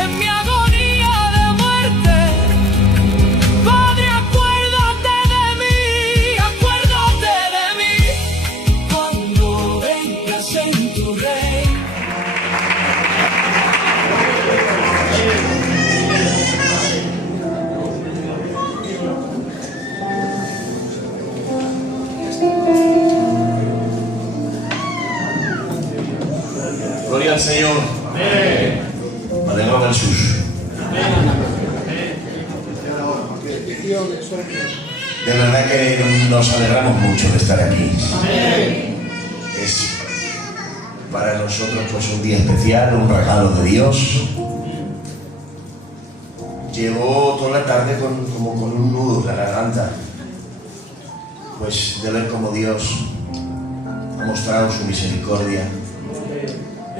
en mi agonía de muerte. Padre, acuérdate de mí cuando vengas en tu reino. Gloria al Señor. Aleluya Jesús. De verdad que nos alegramos mucho de estar aquí. Es para nosotros pues un día especial, un regalo de Dios. Llevo toda la tarde como con un nudo en la garganta, pues de ver cómo Dios ha mostrado su misericordia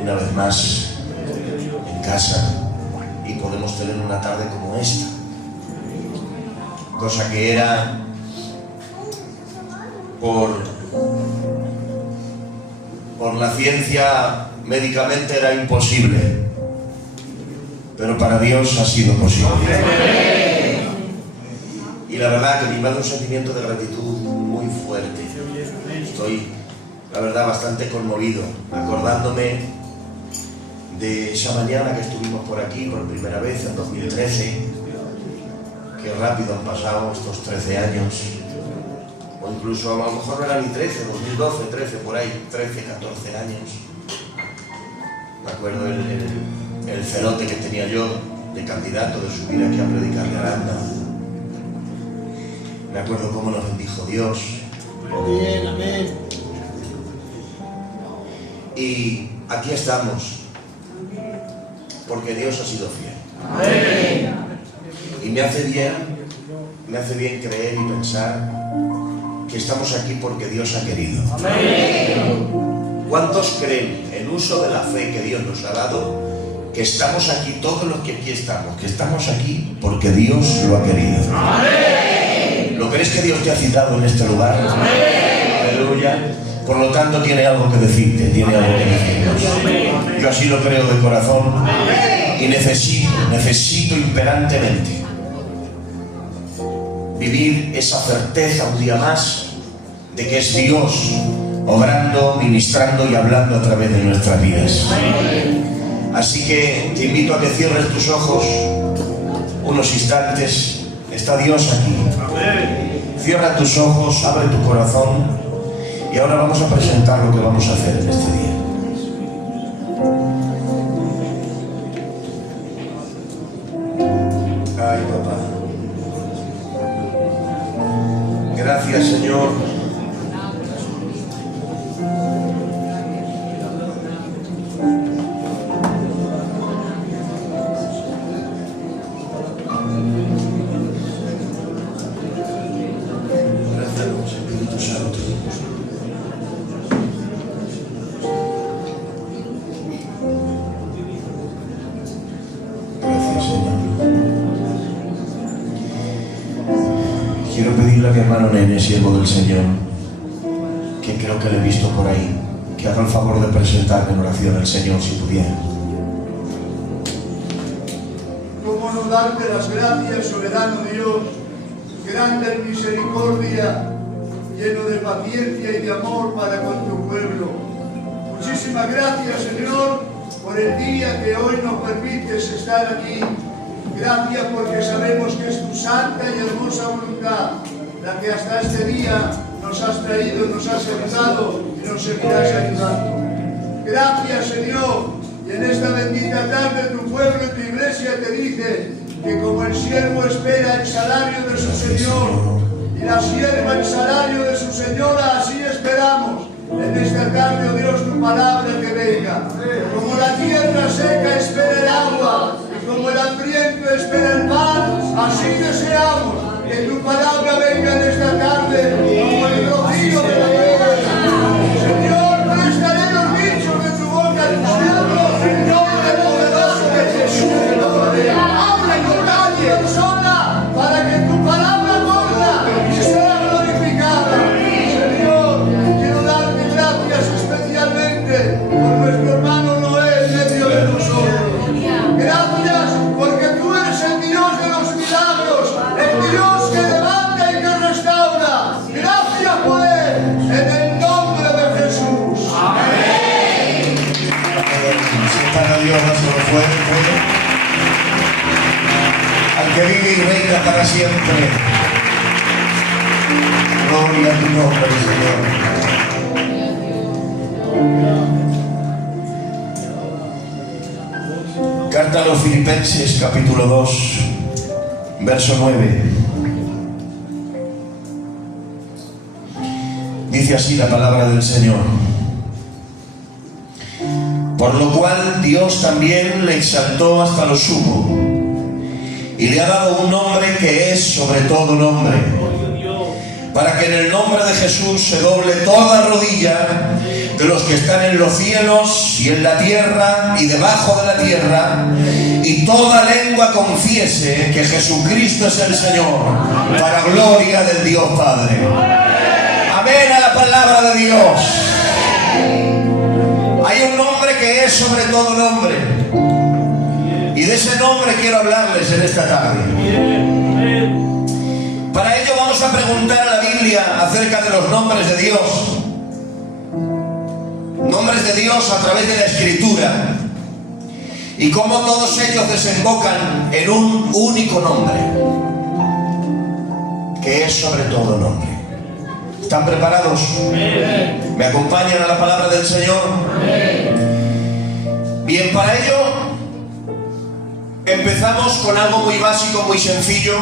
una vez más en casa, y podemos tener una tarde como esta, cosa que era por la ciencia médicamente era imposible, pero para Dios ha sido posible. Y la verdad que me invade un sentimiento de gratitud muy fuerte. Estoy, la verdad, bastante conmovido, acordándome de esa mañana que estuvimos por aquí por primera vez en 2013. Qué rápido han pasado estos 13 años, o incluso a lo mejor no eran ni 13, 2012, 13, por ahí, 13, 14 años. Me acuerdo el cerote que tenía yo de candidato, de subir aquí a predicar de Aranda. Me acuerdo cómo nos bendijo Dios. Bien, amén. Y aquí estamos, porque Dios ha sido fiel. Amén. Y me hace bien creer y pensar que estamos aquí porque Dios ha querido. Amén. ¿Cuántos creen, en uso de la fe que Dios nos ha dado, que estamos aquí, todos los que aquí estamos, que estamos aquí porque Dios lo ha querido? Amén. ¿Lo crees que Dios te ha citado en este lugar? Amén. Aleluya. Por lo tanto, tiene algo que decirte, tiene algo que decirnos. Yo así lo creo de corazón. Y necesito imperantemente vivir esa certeza un día más de que es Dios obrando, ministrando y hablando a través de nuestras vidas. Así que te invito a que cierres tus ojos unos instantes. Está Dios aquí. Cierra tus ojos, abre tu corazón, y ahora vamos a presentar lo que vamos a hacer en este día. Ay, papá. Gracias, Señor. Gracias, Espíritu Santo. Gracias, Señor. Quiero pedirle a mi hermano Nene, siervo del Señor, que creo que le he visto por ahí, que haga el favor de presentarme en oración al Señor, si pudiera. ¿Cómo no darte las gracias, soberano Dios, grande en misericordia, lleno de paciencia y de amor para con tu pueblo? Muchísimas gracias, Señor, por el día que hoy nos permites estar aquí. Gracias porque sabemos que es tu santa y hermosa voluntad la que hasta este día nos has traído, nos has ayudado y nos seguirás ayudando. Gracias, Señor, y en esta bendita tarde tu pueblo y tu iglesia te dice que como el siervo espera el salario de su Señor y la sierva el salario de su señora, así esperamos en esta tarde, oh Dios, tu palabra que venga. Como la tierra seca espera el agua, como el hambriento espera el pan, así deseamos que tu palabra venga en esta tarde como el rocío de la mañana. Señor, prestaré los dichos de tu boca a tu siervo, en nombre poderoso de Jesús de Nazaret. Habla con nadie, persona, para que tu palabra corra y sea glorificada. Señor, quiero darte gracias especialmente por nuestro hermano Noé en medio de nosotros. Dáselo fuerte. Al que vive y reina para siempre. Gloria a tu nombre, Señor. Carta a los Filipenses, capítulo 2, verso 9. Dice así la palabra del Señor. Por lo cual Dios también le exaltó hasta lo sumo y le ha dado un nombre que es sobre todo nombre, para que en el nombre de Jesús se doble toda rodilla de los que están en los cielos y en la tierra y debajo de la tierra, y toda lengua confiese que Jesucristo es el Señor, para gloria del Dios Padre. Amén a la palabra de Dios. Hay un nombre que es sobre todo nombre, y de ese nombre quiero hablarles en esta tarde. Para ello vamos a preguntar a la Biblia acerca de los nombres de Dios. Nombres de Dios a través de la Escritura, y cómo todos ellos desembocan en un único nombre, que es sobre todo nombre. ¿Están preparados? ¿Me acompañan a la palabra del Señor? Bien, para ello empezamos con algo muy básico, muy sencillo,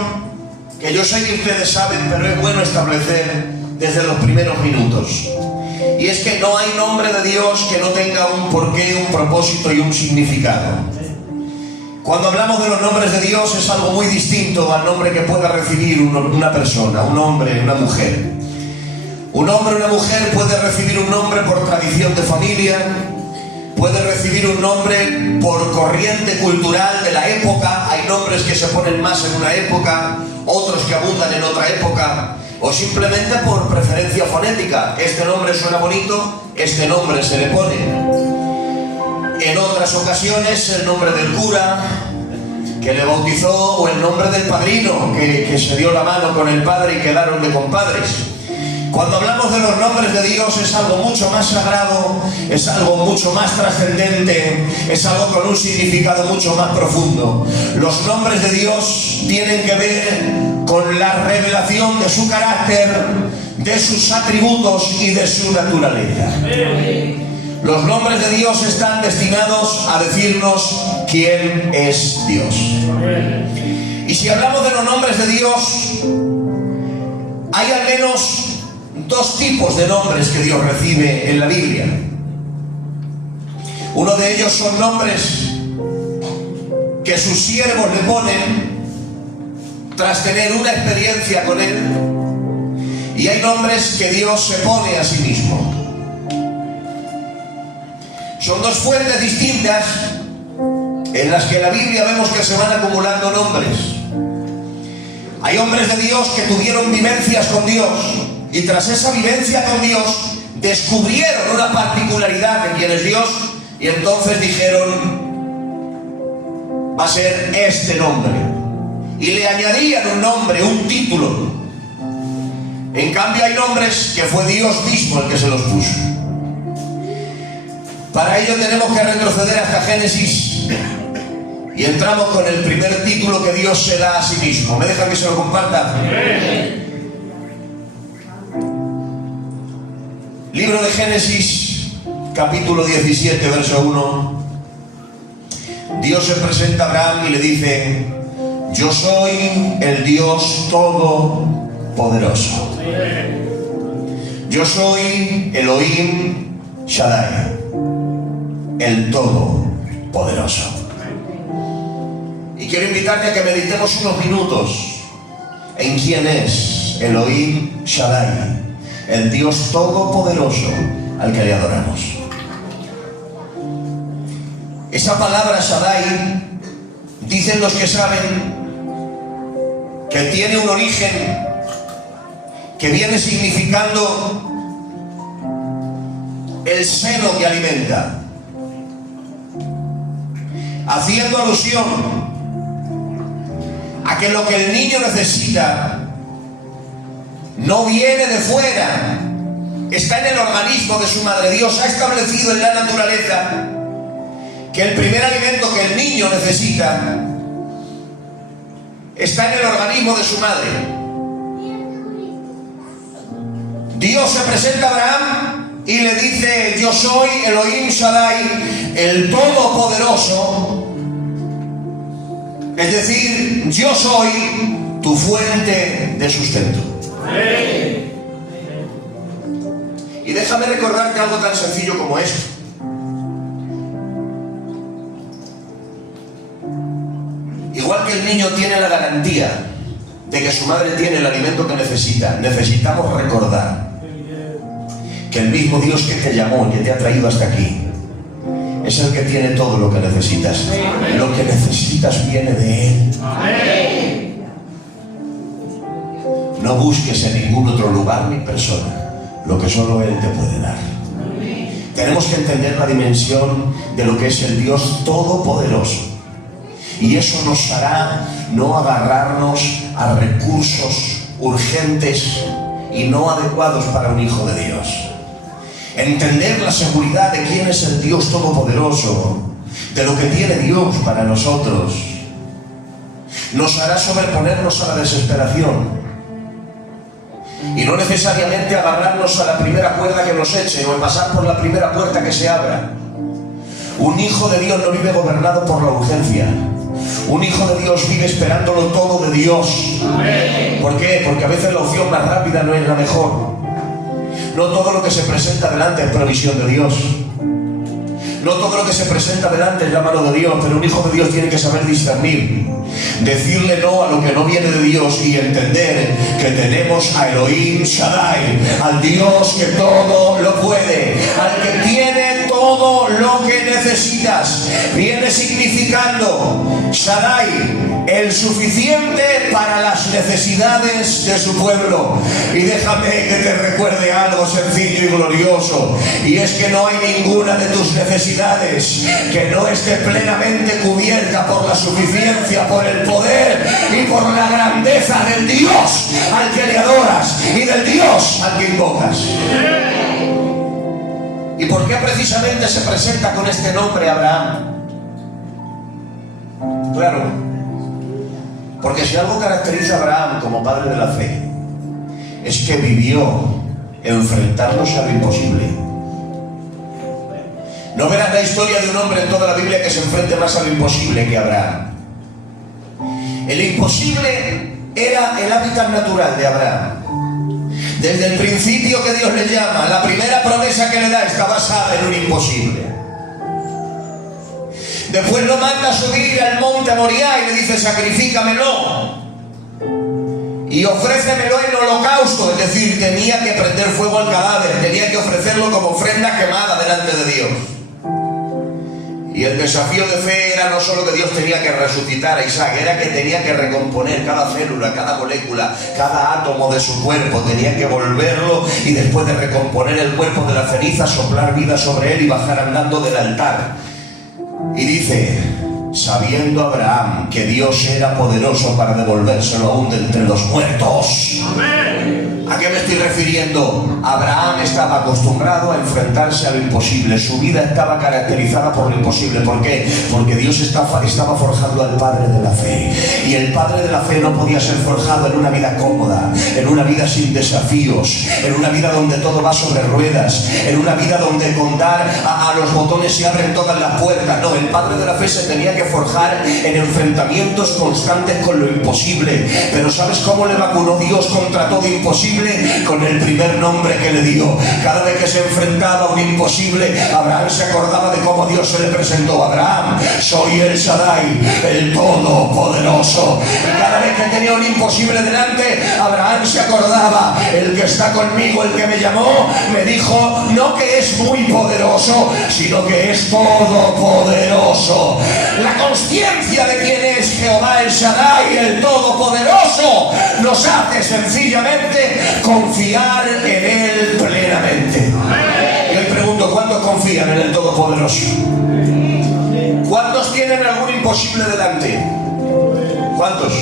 que yo sé que ustedes saben, pero es bueno establecer desde los primeros minutos. Y es que no hay nombre de Dios que no tenga un porqué, un propósito y un significado. Cuando hablamos de los nombres de Dios es algo muy distinto al nombre que pueda recibir una persona, un hombre, una mujer. Un hombre o una mujer puede recibir un nombre por tradición de familia, puede recibir un nombre por corriente cultural de la época. Hay nombres que se ponen más en una época, otros que abundan en otra época, o simplemente por preferencia fonética. Este nombre suena bonito, este nombre se le pone. En otras ocasiones el nombre del cura que le bautizó, o el nombre del padrino que se dio la mano con el padre y quedaron de compadres. Cuando hablamos de los nombres de Dios es algo mucho más sagrado, es algo mucho más trascendente, es algo con un significado mucho más profundo. Los nombres de Dios tienen que ver con la revelación de su carácter, de sus atributos y de su naturaleza. Los nombres de Dios están destinados a decirnos quién es Dios. Y si hablamos de los nombres de Dios, hay al menos dos tipos de nombres que Dios recibe en la Biblia. Uno de ellos son nombres que sus siervos le ponen tras tener una experiencia con Él, y hay nombres que Dios se pone a sí mismo. Son dos fuentes distintas en las que en la Biblia vemos que se van acumulando nombres. Hay hombres de Dios que tuvieron vivencias con Dios, y tras esa vivencia con Dios descubrieron una particularidad de quién es Dios, y entonces dijeron: va a ser este nombre, y le añadían un nombre, un título. En cambio hay nombres que fue Dios mismo el que se los puso. Para ello tenemos que retroceder hasta Génesis, y entramos con el primer título que Dios se da a sí mismo. ¿Me deja que se lo comparta? Libro de Génesis, capítulo 17, verso 1. Dios se presenta a Abraham y le dice: yo soy el Dios Todopoderoso. Yo soy Elohim Shaddai, el Todopoderoso. Y quiero invitarte a que meditemos unos minutos en quién es Elohim Shaddai, el Dios Todopoderoso al que le adoramos. Esa palabra Shaddai, dicen los que saben, que tiene un origen que viene significando el seno que alimenta, haciendo alusión a que lo que el niño necesita no viene de fuera, está en el organismo de su madre. Dios ha establecido en la naturaleza que el primer alimento que el niño necesita está en el organismo de su madre. Dios se presenta a Abraham y le dice: yo soy Elohim Shaddai, el Todopoderoso. Es decir, yo soy tu fuente de sustento. Y déjame recordarte algo tan sencillo como esto. Igual que el niño tiene la garantía de que su madre tiene el alimento que necesita, necesitamos recordar que el mismo Dios que te llamó, que te ha traído hasta aquí, es el que tiene todo lo que necesitas. Lo que necesitas viene de Él. No busques en ningún otro lugar ni persona lo que solo Él te puede dar. Tenemos que entender la dimensión de lo que es el Dios Todopoderoso. Y eso nos hará no agarrarnos a recursos urgentes y no adecuados para un hijo de Dios. Entender la seguridad de quién es el Dios Todopoderoso, de lo que tiene Dios para nosotros, nos hará sobreponernos a la desesperación. Y no necesariamente agarrarnos a la primera cuerda que nos eche o pasar por la primera puerta que se abra. Un hijo de Dios no vive gobernado por la urgencia. Un hijo de Dios vive esperándolo todo de Dios. ¿Por qué? Porque a veces la opción más rápida no es la mejor. No todo lo que se presenta delante es provisión de Dios. No todo lo que se presenta delante es la mano de Dios, pero un hijo de Dios tiene que saber discernir, decirle no a lo que no viene de Dios y entender que tenemos a Elohim Shaddai, al Dios que todo lo puede, al que tiene todo lo que necesitas. Viene significando Shaddai, el suficiente para las necesidades de su pueblo. Y déjame que te recuerde algo sencillo y glorioso, y es que no hay ninguna de tus necesidades que no esté plenamente cubierta por la suficiencia, por el poder y por la grandeza del Dios al que le adoras y del Dios al que invocas. ¿Y por qué precisamente se presenta con este nombre Abraham? Claro, porque si algo caracteriza a Abraham como padre de la fe, es que vivió enfrentándose a lo imposible. No verás la historia de un hombre en toda la Biblia que se enfrente más a lo imposible que Abraham. El imposible era el hábitat natural de Abraham. Desde el principio que Dios le llama, la primera promesa que le da está basada en un imposible. Después lo manda a subir al monte Moriah y le dice: sacrifícamelo y ofrécemelo en holocausto. Es decir, tenía que prender fuego al cadáver, tenía que ofrecerlo como ofrenda quemada delante de Dios. Y el desafío de fe era no solo que Dios tenía que resucitar a Isaac, era que tenía que recomponer cada célula, cada molécula, cada átomo de su cuerpo, tenía que volverlo y después de recomponer el cuerpo de la ceniza, soplar vida sobre él y bajar andando del altar. Y dice: sabiendo Abraham que Dios era poderoso para devolvérselo aún de entre los muertos. ¡Amén! ¿A qué me estoy refiriendo? Abraham estaba acostumbrado a enfrentarse a lo imposible. Su vida estaba caracterizada por lo imposible. ¿Por qué? Porque Dios estaba forjando al padre de la fe. Y el padre de la fe no podía ser forjado en una vida cómoda, en una vida sin desafíos, en una vida donde todo va sobre ruedas, en una vida donde con dar a los botones se abren todas las puertas. No, el padre de la fe se tenía que forjar en enfrentamientos constantes con lo imposible. Pero ¿sabes cómo le vacunó Dios contra todo imposible? Con el primer nombre que le dio. Cada vez que se enfrentaba a un imposible, Abraham se acordaba de cómo Dios se le presentó. Abraham, soy el Shaddai, el Todopoderoso. Y cada vez que tenía un imposible delante, Abraham se acordaba: el que está conmigo, el que me llamó, me dijo no que es muy poderoso, sino que es todopoderoso. La consciencia de quién es Jehová el Shaddai, el Todopoderoso, nos hace sencillamente confiar en Él plenamente. Y hoy pregunto: ¿cuántos confían en el Todopoderoso? ¿Cuántos tienen algún imposible delante? ¿Cuántos?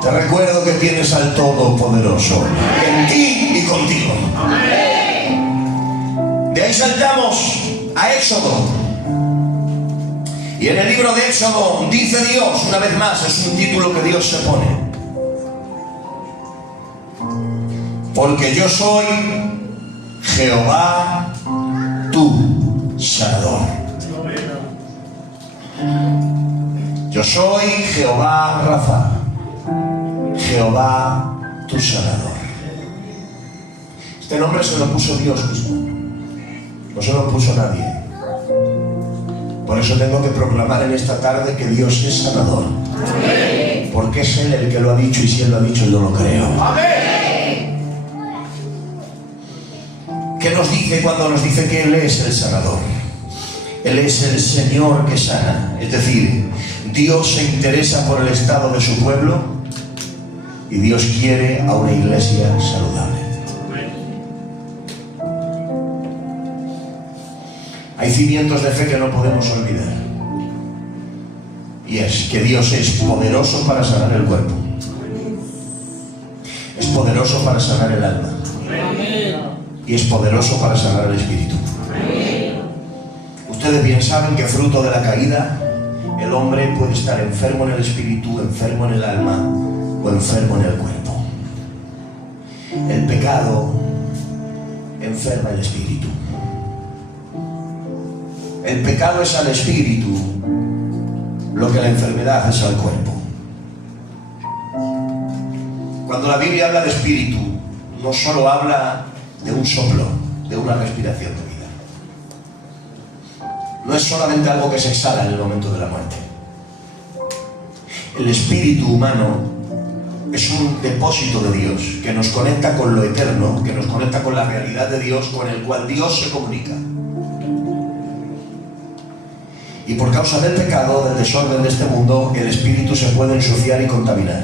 Te recuerdo que tienes al Todopoderoso en ti y contigo. De ahí saltamos a Éxodo. Y en el libro de Éxodo dice Dios, una vez más, es un título que Dios se pone: porque yo soy Jehová tu sanador. Yo soy Jehová Rafa, Jehová tu sanador. Este nombre se lo puso Dios mismo, no se lo puso nadie. Por eso tengo que proclamar en esta tarde que Dios es sanador. Amén. Porque es Él el que lo ha dicho, y si Él lo ha dicho, yo lo creo. Amén. ¿Qué nos dice cuando nos dice que Él es el sanador? Él es el Señor que sana. Es decir, Dios se interesa por el estado de su pueblo y Dios quiere a una iglesia saludable. Hay cimientos de fe que no podemos olvidar, y es que Dios es poderoso para sanar el cuerpo, es poderoso para sanar el alma, y es poderoso para sanar el espíritu. Ustedes bien saben que fruto de la caída el hombre puede estar enfermo en el espíritu, enfermo en el alma o enfermo en el cuerpo. El pecado enferma el espíritu. El pecado es al espíritu lo que la enfermedad es al cuerpo. Cuando la Biblia habla de espíritu, no solo habla de un soplo, de una respiración de vida. No es solamente algo que se exhala en el momento de la muerte. El espíritu humano es un depósito de Dios que nos conecta con lo eterno, que nos conecta con la realidad de Dios, con el cual Dios se comunica. Y por causa del pecado, del desorden de este mundo, el espíritu se puede ensuciar y contaminar.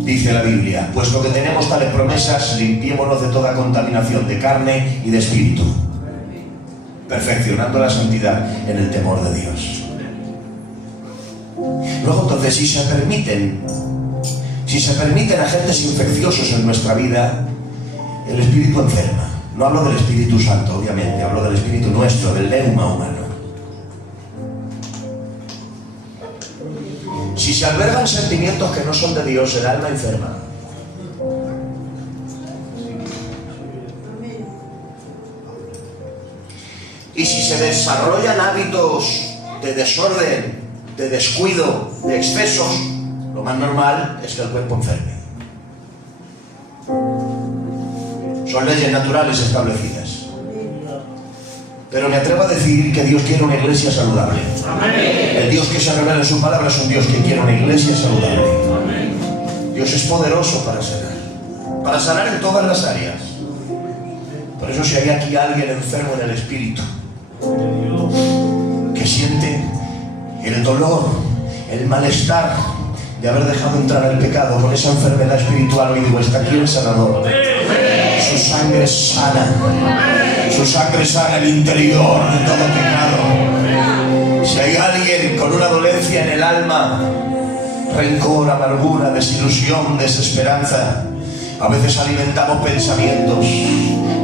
Dice la Biblia: puesto que tenemos tales promesas, limpiémonos de toda contaminación de carne y de espíritu, perfeccionando la santidad en el temor de Dios. Luego, entonces, si se permiten agentes infecciosos en nuestra vida, el espíritu enferma. No hablo del Espíritu Santo, obviamente, hablo del espíritu nuestro, del neuma humano. Si se albergan sentimientos que no son de Dios, el alma enferma. Y si se desarrollan hábitos de desorden, de descuido, de excesos, lo más normal es que el cuerpo enferme. Son leyes naturales establecidas. Pero me atrevo a decir que Dios quiere una iglesia saludable. El Dios que se revela en su palabra es un Dios que quiere una iglesia saludable. Dios es poderoso para sanar en todas las áreas. Por eso, si hay aquí alguien enfermo en el espíritu, que siente el dolor, el malestar de haber dejado entrar el pecado con esa enfermedad espiritual, hoy digo: está aquí el sanador. Su sangre sana, su sangre sana el interior de todo pecado. Si hay alguien con una dolencia en el alma, rencor, amargura, desilusión, desesperanza, a veces alimentamos pensamientos,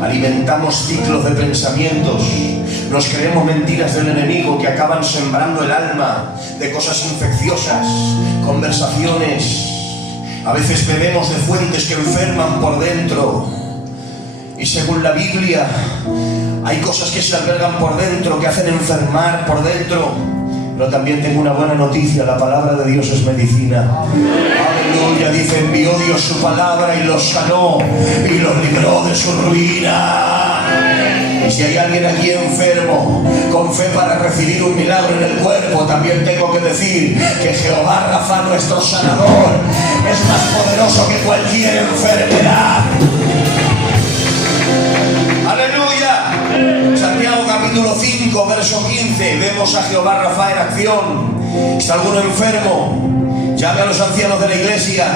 alimentamos ciclos de pensamientos, nos creemos mentiras del enemigo que acaban sembrando el alma de cosas infecciosas, conversaciones. A veces bebemos de fuentes que enferman por dentro. Y según la Biblia, hay cosas que se albergan por dentro, que hacen enfermar por dentro. Pero también tengo una buena noticia: la palabra de Dios es medicina. Aleluya. Dice: envió Dios su palabra y los sanó y los libró de su ruina. Y si hay alguien aquí enfermo, con fe para recibir un milagro en el cuerpo, también tengo que decir que Jehová Rafa, nuestro sanador, es más poderoso que cualquier enfermedad. ¡Aleluya! Santiago capítulo 5, verso 15. Vemos a Jehová Rafa en acción. ¿Está alguno enfermo? Llame a los ancianos de la iglesia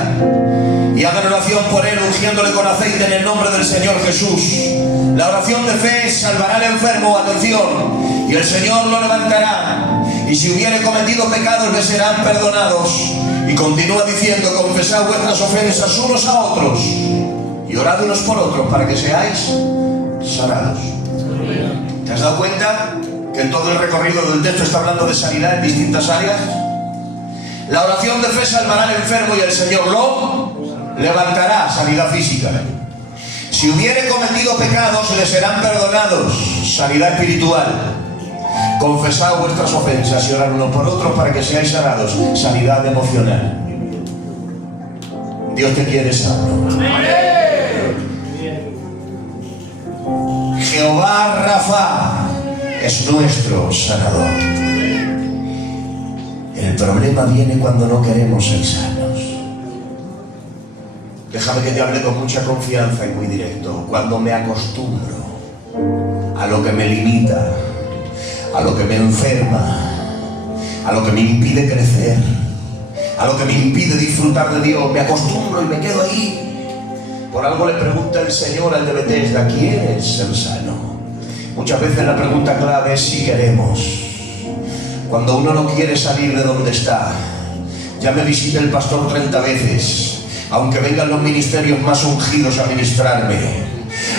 y hagan oración por él, ungiéndole con aceite en el nombre del Señor Jesús. La oración de fe salvará al enfermo, atención, y el Señor lo levantará. Y si hubiere cometido pecados, le serán perdonados. Y continúa diciendo: confesad vuestras ofensas unos a otros y orad unos por otros para que seáis sanados. ¿Te has dado cuenta que En todo el recorrido del texto está hablando de sanidad en distintas áreas. La oración de fe salvará al enfermo y el Señor lo levantará, sanidad física. Si hubiere cometido pecados, le serán perdonados, sanidad espiritual. Confesad vuestras ofensas y orad unos por otros para que seáis sanados, sanidad emocional. Dios te quiere sano. Jehová Rafa es nuestro sanador. El problema viene cuando no queremos ser sanos. Déjame que te hable con mucha confianza y muy directo. Cuando me acostumbro a lo que me limita, a lo que me enferma, a lo que me impide crecer, a lo que me impide disfrutar de Dios, me acostumbro y me quedo ahí. Por algo le pregunta el Señor al de Betesda: ¿quieres ser sano? Muchas veces la pregunta clave es si queremos. Cuando uno no quiere salir de donde está, ya me visita el pastor 30 veces, aunque vengan los ministerios más ungidos a ministrarme,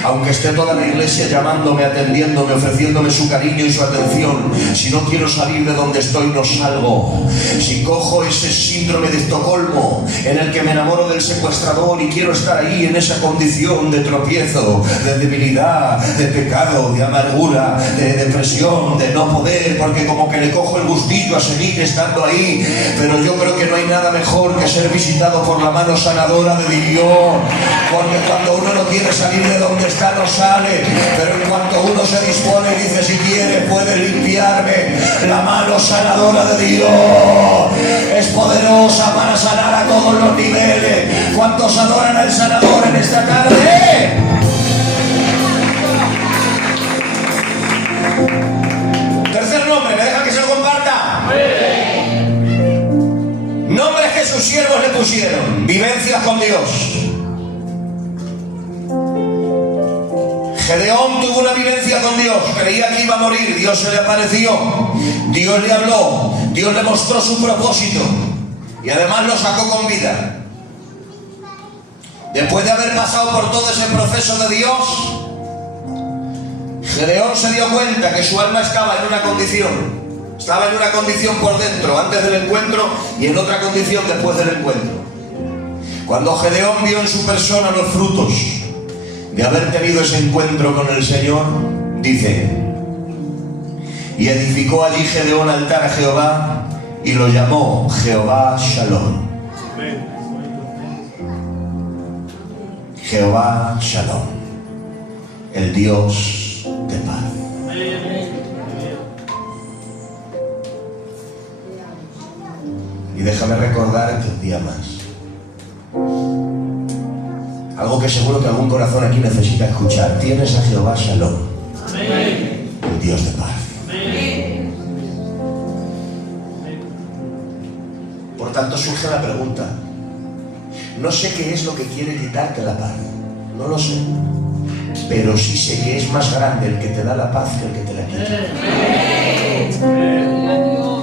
aunque esté toda la iglesia llamándome, atendiéndome, ofreciéndome su cariño y su atención, si no quiero salir de donde estoy, no salgo. Si cojo ese síndrome de Estocolmo en el que me enamoro del secuestrador y quiero estar ahí en esa condición de tropiezo, de debilidad, de pecado, de amargura, de depresión, de no poder, porque como que le cojo el gustillo a seguir estando ahí. Pero yo creo que no hay nada mejor que ser visitado por la mano sanadora de Dios, porque cuando uno no quiere salir de donde está, no sale, pero en cuanto uno se dispone y dice: si quiere puede limpiarme, la mano sanadora de Dios es poderosa para sanar a todos los niveles. ¿Cuántos adoran al sanador en esta tarde? Tercer nombre, ¿me deja que se lo comparta? Nombres que sus siervos le pusieron: vivencias con Dios. Gedeón tuvo una vivencia con Dios, creía que iba a morir, Dios se le apareció, Dios le habló, Dios le mostró su propósito y además lo sacó con vida. Después de haber pasado por todo ese proceso de Dios, Gedeón se dio cuenta que su alma estaba en una condición por dentro antes del encuentro y en otra condición después del encuentro. Cuando Gedeón vio en su persona los frutos de haber tenido ese encuentro con el Señor, dice: y edificó allí Gedeón altar a Jehová y lo llamó Jehová Shalom. Jehová Shalom, el Dios de paz. Y déjame recordarte un día más algo que seguro que algún corazón aquí necesita escuchar: tienes a Jehová Shalom, el Dios de paz. Por tanto surge la pregunta: no sé qué es lo que quiere quitarte la paz, no lo sé, pero sí sé que es más grande el que te da la paz que el que te la quita.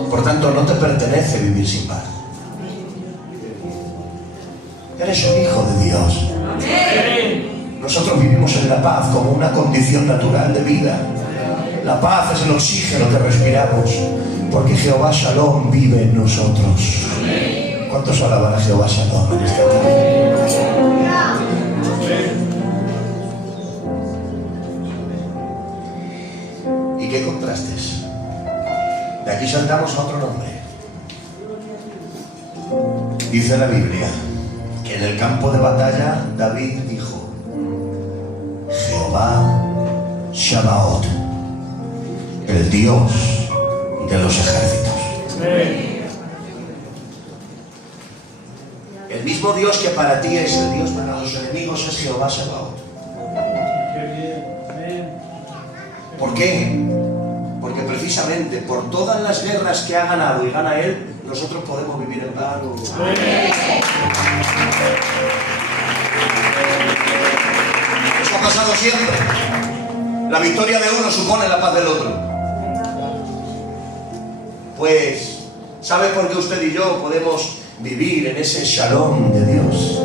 Por tanto, no te pertenece vivir sin paz. Eres un hijo de Dios. Nosotros vivimos en la paz como una condición natural de vida. La paz es el oxígeno que respiramos, porque Jehová Shalom vive en nosotros. ¿Cuántos alaban a Jehová Shalom en esta tarde? ¿Y qué contrastes? De aquí saltamos a otro nombre. Dice la Biblia que en el campo de batalla David dijo: Jehová Shabaot, el Dios de los ejércitos. El mismo Dios que para ti es el Dios para los enemigos es Jehová Shabaot. ¿Por qué? Porque precisamente por todas las guerras que ha ganado y gana Él, nosotros podemos vivir en paz. Eso ha pasado siempre. La victoria de uno supone la paz del otro. Pues, ¿sabe por qué usted y yo podemos vivir en ese shalom de Dios?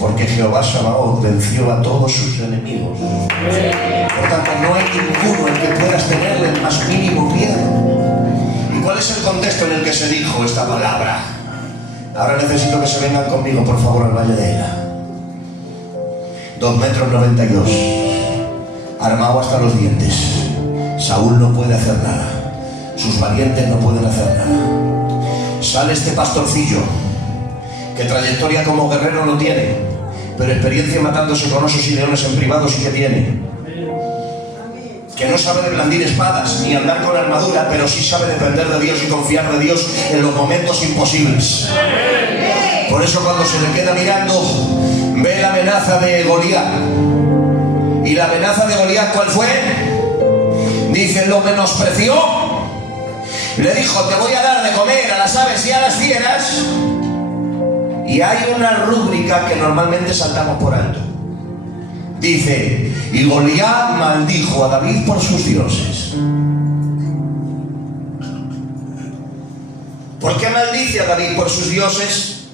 Porque porque Jehová Sabaoth venció a todos sus enemigos. Por tanto, no hay ninguno en que puedas tenerle el más mínimo miedo. ¿Y cuál es el contexto en el que se dijo esta palabra? Ahora necesito que se vengan conmigo, por favor, al Valle de Ela. 2,92 metros, armado hasta los dientes. Saúl no puede hacer nada, sus valientes no pueden hacer nada. Sale este pastorcillo, que trayectoria como guerrero no tiene, pero experiencia matándose con osos y leones en privado sí que tiene. Que no sabe de blandir espadas ni andar con armadura, pero sí sabe depender de Dios y confiar de Dios en los momentos imposibles. Por eso cuando se le queda mirando, ve la amenaza de Goliat. ¿Y la amenaza de Goliat cuál fue? Dice, lo menospreció. Le dijo, te voy a dar de comer a las aves y a las fieras. Y hay una rúbrica que normalmente saltamos por alto. Dice, y Goliat maldijo a David por sus dioses. ¿Por qué maldice a David por sus dioses?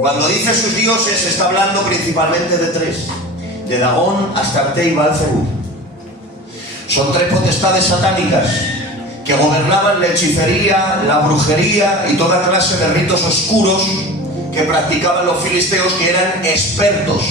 Cuando dice sus dioses está hablando principalmente de tres, de Dagón, Astarte y Baal-Zebub. Son tres potestades satánicas que gobernaban la hechicería, la brujería y toda clase de ritos oscuros que practicaban los filisteos, que eran expertos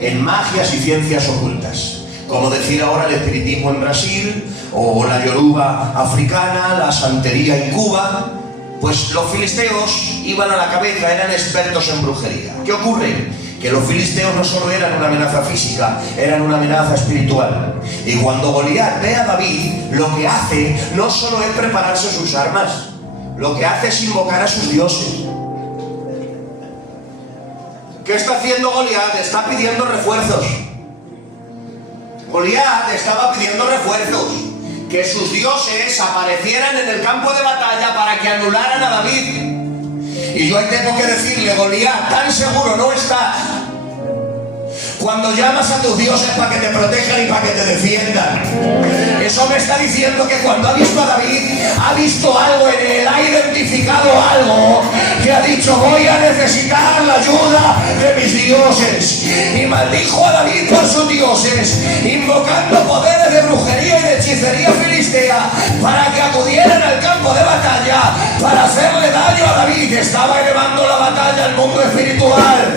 en magias y ciencias ocultas. Como decir ahora el espiritismo en Brasil, o la yoruba africana, la santería en Cuba. Pues los filisteos iban a la cabeza, eran expertos en brujería. ¿Qué ocurre? Que los filisteos no solo eran una amenaza física, eran una amenaza espiritual. Y cuando Goliat ve a David, lo que hace no solo es prepararse sus armas, lo que hace es invocar a sus dioses. ¿Qué está haciendo Goliat? Está pidiendo refuerzos. Goliat estaba pidiendo refuerzos. Que sus dioses aparecieran en el campo de batalla para que anularan a David. Y yo ahí tengo que decirle, Goliat, tan seguro no está cuando llamas a tus dioses para que te protejan y para que te defiendan. Eso me está diciendo que cuando ha visto a David, ha visto algo en él, ha identificado algo, que ha dicho, voy a necesitar la ayuda de mis dioses. Y maldijo a David por sus dioses, invocando poderes de brujería y de hechicería filistea para que acudieran al campo de batalla para hacerle daño a David. Estaba elevando la batalla al mundo espiritual.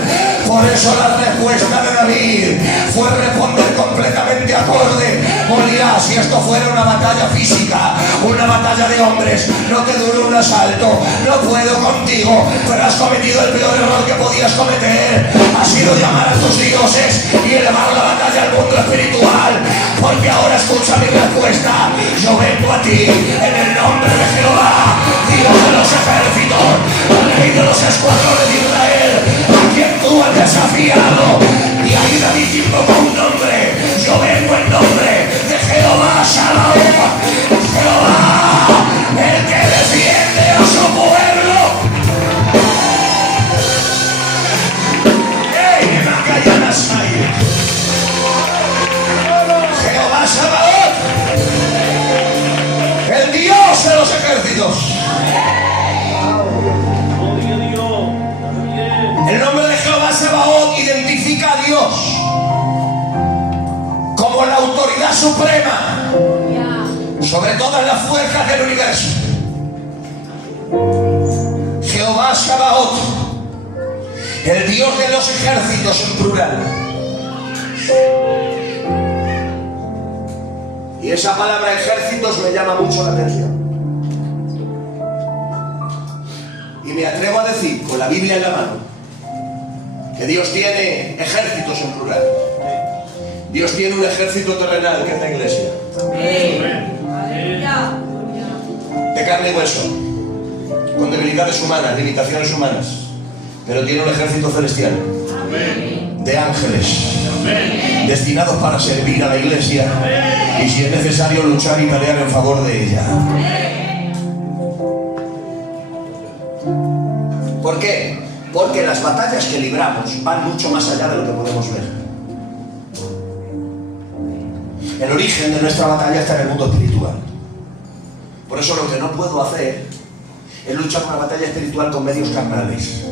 Por eso la respuesta de David fue responder completamente acorde. Goliat, si esto fuera una batalla física, una batalla de hombres, no te duro un asalto, no puedo contigo, pero has cometido el peor error que podías cometer. Ha sido llamar a tus dioses y elevar la batalla al mundo espiritual. Porque ahora escucha mi respuesta. Yo vengo a ti en el nombre de Jehová, Dios de los ejércitos, Rey de los escuadrones de Israel, a quien tú has desafiado. Y ahí David invocó un nombre. Yo vengo en nombre de Jehová Sabaoth, Jehová, el que defiende a su pueblo. ¡Ey, Macayanas hay! Jehová Sabaoth, el Dios de los ejércitos. El nombre de Jehová Sabaoth identifica a Dios como la autoridad suprema sobre todas las fuerzas del universo. Jehová Sabaoth, el Dios de los ejércitos en plural. Y esa palabra ejércitos me llama mucho la atención. Y me atrevo a decir, con la Biblia en la mano, que Dios tiene ejércitos en plural. Dios tiene un ejército terrenal, que es la iglesia. De carne y hueso, con debilidades humanas, limitaciones humanas, pero tiene un ejército celestial, de ángeles, destinados para servir a la iglesia y, si es necesario, luchar y pelear en favor de ella. ¿Por qué? Porque las batallas que libramos van mucho más allá de lo que podemos ver. El origen de nuestra batalla está en el mundo espiritual. Por eso lo que no puedo hacer es luchar una batalla espiritual con medios carnales.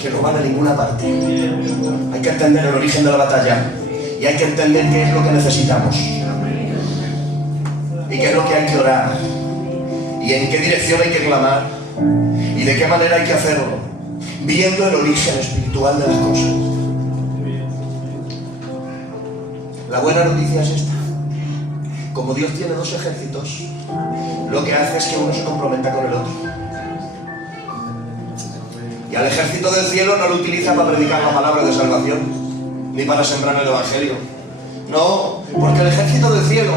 que no van a ninguna parte. Hay que entender el origen de la batalla y hay que entender qué es lo que necesitamos y qué es lo que hay que orar y en qué dirección hay que clamar y de qué manera hay que hacerlo, viendo el origen espiritual de las cosas. La buena noticia es esta: como Dios tiene dos ejércitos, lo que hace es que uno se comprometa con el otro. Y al ejército del cielo no lo utiliza para predicar la palabra de salvación, ni para sembrar el evangelio. No, porque el ejército del cielo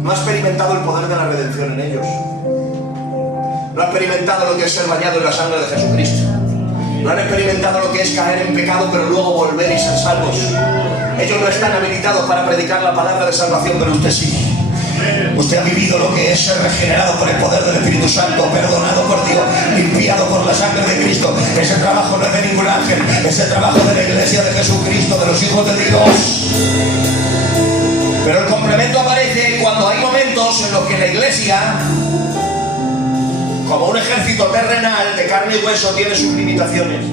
no ha experimentado el poder de la redención en ellos. No ha experimentado lo que es ser bañado en la sangre de Jesucristo. No han experimentado lo que es caer en pecado, pero luego volver y ser salvos. Ellos no están habilitados para predicar la palabra de salvación, pero usted sí. Usted ha vivido lo que es ser regenerado por el poder del Espíritu Santo, perdonado por Dios, limpiado por la sangre de Cristo. Ese trabajo no es de ningún ángel, es el trabajo de la iglesia de Jesucristo, de los hijos de Dios. Pero el complemento aparece cuando hay momentos en los que la iglesia, como un ejército terrenal de carne y hueso, tiene sus limitaciones.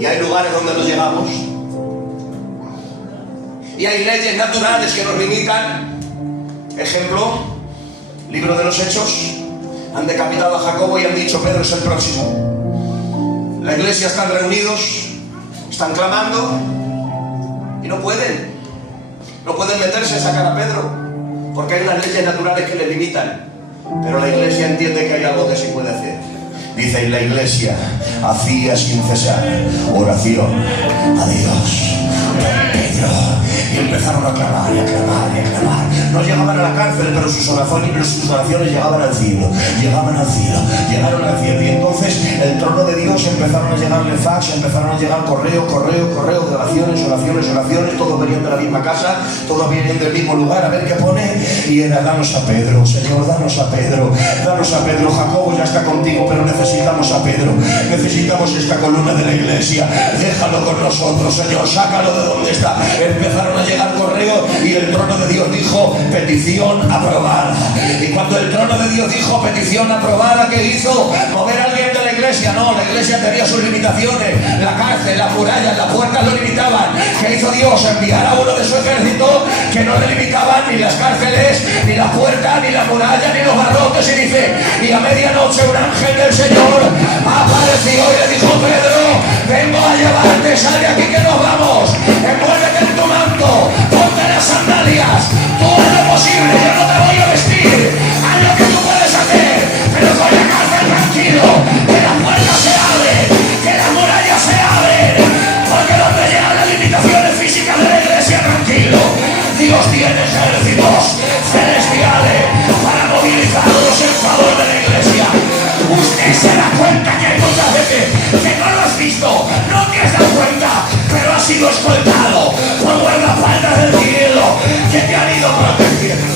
Y hay lugares donde no llegamos. Y hay leyes naturales que nos limitan. Ejemplo, libro de los Hechos. Han decapitado a Jacobo y han dicho: Pedro es el próximo. La iglesia están reunidos, están clamando y no pueden. No pueden meterse a sacar a Pedro, porque hay unas leyes naturales que le limitan. Pero la iglesia entiende que hay algo que se puede hacer. Dice: y la iglesia hacía sin cesar oración a Dios. Pedro. Y empezaron a clamar y a clamar y a clamar. No llegaban a la cárcel, pero sus oraciones llegaban al cielo. Llegaron al cielo. Y entonces el trono de Dios empezaron a llegarle fax, empezaron a llegar correo de oraciones. Todos venían de la misma casa, todos venían del mismo lugar. A ver qué pone. Y era: danos a Pedro, Señor, danos a Pedro. Jacobo ya está contigo, pero necesitamos a Pedro. Necesitamos esta columna de la iglesia. Déjalo con nosotros, Señor, sácalo de donde está. Empezaron a llegar correo y el trono de Dios dijo: petición aprobada. Y cuando el trono de Dios dijo petición aprobada, ¿qué hizo? ¿Mover a alguien de la iglesia? No, la iglesia tenía sus limitaciones. La cárcel, las murallas, las puertas lo limitaban. ¿Qué hizo Dios? Enviar a uno de su ejército que no le limitaban ni las cárceles, ni las puertas, ni las murallas, ni los barrotes. Y dice: y a medianoche un ángel del Señor apareció y le dijo: Pedro, vengo a llevarte, sal de aquí que nos vamos. Envuélvete en tu manto, ponte las sandalias. Tú haz lo posible, yo no te voy a vestir. Haz lo que tú puedes hacer, pero con la cárcel tranquilo, que las puertas se abren, que las murallas se abren, porque donde llegan las limitaciones físicas de la iglesia, tranquilo. Dios tiene ejércitos celestiales para movilizarlos en favor de la iglesia. Usted se da cuenta que hay muchas veces que no lo has visto, no te has dado cuenta, pero has sido escoltado por guardaespaldas del cielo que te han ido protegiendo.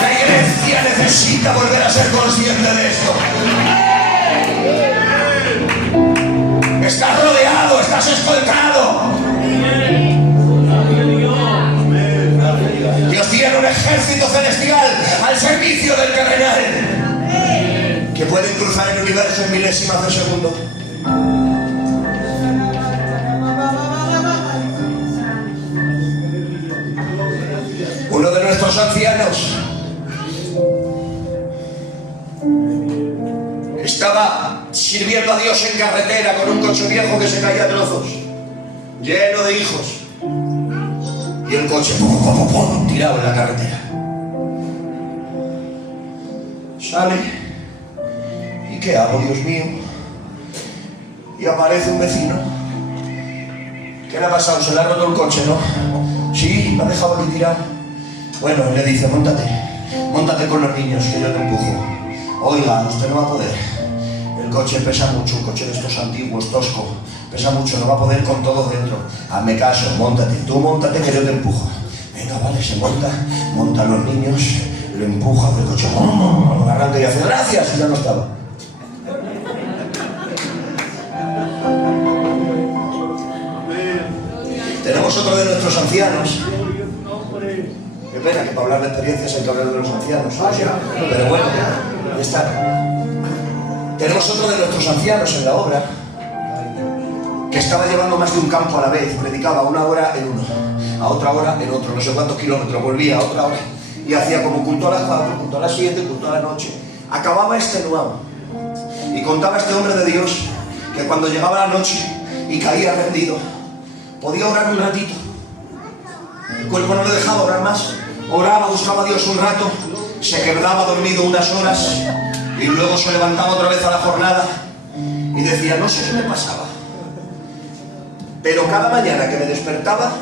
La iglesia necesita volver a ser consciente de esto. Estás rodeado, estás escoltado. Dios tiene un ejército celestial al servicio del terrenal, que pueden cruzar el universo en milésimas de segundo. Uno de nuestros ancianos estaba sirviendo a Dios en carretera con un coche viejo que se caía a trozos, lleno de hijos, y el coche tirado en la carretera. Sale: ¿y qué hago, Dios mío? Y aparece un vecino. ¿Qué le ha pasado? ¿Se le ha roto el coche, no? Sí, me ha dejado aquí tirado. Bueno, le dice: móntate con los niños, que yo te empujo. Oiga, usted no va a poder. El coche pesa mucho, un coche de estos antiguos, tosco. Pesa mucho, no va a poder con todos dentro. Hazme caso, móntate, tú móntate que yo te empujo. Venga, vale, se montan los niños, lo empuja del coche, lo arranca y hace gracias, y ya no estaba. Tenemos otro de nuestros ancianos que pena que para hablar de experiencias hay que hablar de los ancianos. Pero bueno, ahí está. Tenemos otro de nuestros ancianos en la obra que estaba llevando más de un campo a la vez. Predicaba una hora en uno, a otra hora en otro, no sé cuántos kilómetros, volvía a otra hora y hacía como culto a las 4, culto a las 7, culto a la noche. Acababa extenuado y contaba este hombre de Dios que cuando llegaba la noche y caía rendido, podía orar un ratito. El cuerpo no le dejaba orar más. Oraba, buscaba a Dios un rato, se quedaba dormido unas horas y luego se levantaba otra vez a la jornada y decía, no sé qué me pasaba, pero cada mañana que me despertaba,